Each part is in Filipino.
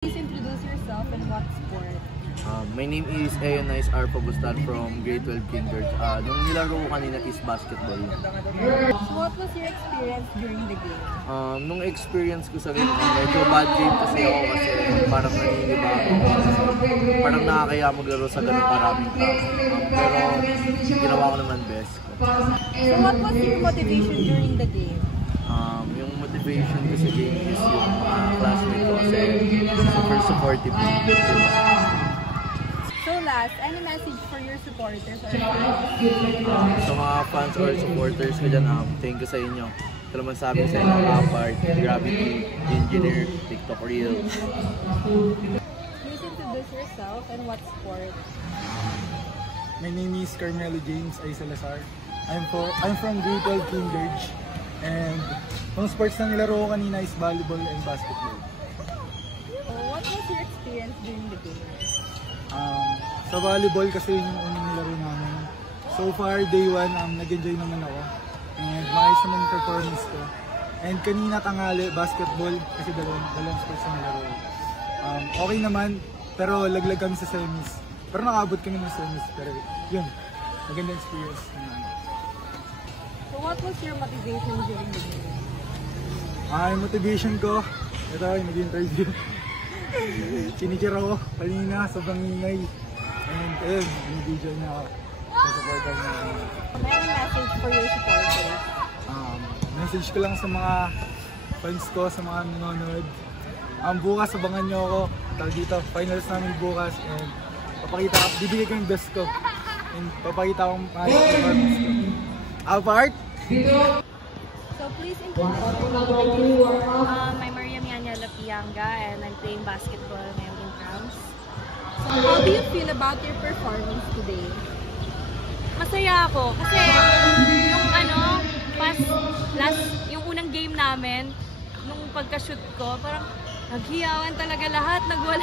Please introduce yourself and what sport. My name is Eunice R. Pabustan from grade 12 Kinder. Nung nilaro ko kanina is basketball. So what was your experience during the game? Nung experience ko sa game, medyo bad game kasi ako kasi parang naniniba ako. Parang nakakaya maglaro sa ganun maraming tao. Pero ginawa ko naman best ko. So what was your motivation during the game? Yung motivation ko sa game is yung classmate ko kasi super supportive. So last, any message for your supporters or fans? Sa mga fans or supporters ko dyan, thank you sa inyo. Ito naman sabi sa inyo, Apart, Gravity, Engineer, TikTok Reels. Please introduce yourself and what sport. My name is Carmelo James I. Salazar. I'm from grade 12 Cambridge. And yung sports na nilaro ko kanina is volleyball and basketball. So what was your experience during the game? Sa volleyball kasi yung unang nilaro namin. So far, day 1, nag-enjoy naman ako. And maayos naman yung performance ko. And kanina tanghali, basketball, kasi dalawang sports na nilaro ko. Okay naman, pero laglag kami sa semis. Pero nakaabot kami ng semis, pero yun, magandang experience. So what was your motivation during the game? Yung motivation ko, ito, nag-interview. Chinikira ko kanina, sobrang ingay. And ayun, binibidyo niya ako. Supportan niya ako. Any message for your supporters? Message ko lang sa mga fans ko, sa mga nanonood. Bukas, abangan niyo ako. Tawag dito, finals namin bukas. And bibigay ko yung best ko. And papakita ko yung performance ko. Apart! So please introduce. I'm Maria Mianya Lapianga and I'm playing basketball ngayon in Trams. So how do you feel about your performance today? Masaya ako kasi yung unang game namin, nung pagka-shoot ko, parang naghiyawan talaga lahat, nagwala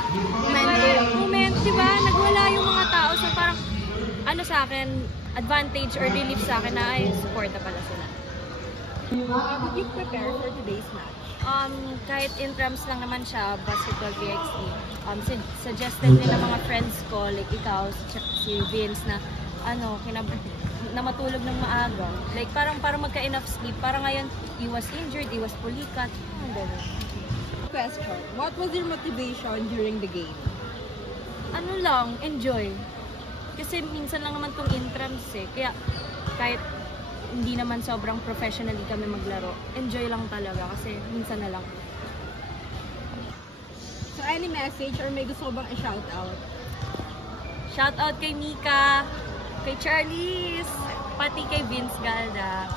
moment, diba? Nagwala yung mga tao, so parang sa akin, advantage or relief sa akin na ay support na pala sila. How did you prepare for today's match? Kahit in-trams lang naman siya, basketball VXE, suggested nila mga friends ko, like ikaw, si Vince, na na matulog ng maaga. Like parang magka-enough sleep. Parang ngayon, iwas injured, iwas pulikat. Question, what was your motivation during the game? Enjoy. Kasi minsan lang naman tong intrams kaya kahit hindi naman sobrang professionally kami maglaro, enjoy lang talaga kasi minsan na lang. So any message or may gusto bang i-shoutout? Shoutout kay Mika, kay Charlize, pati kay Vince Galda.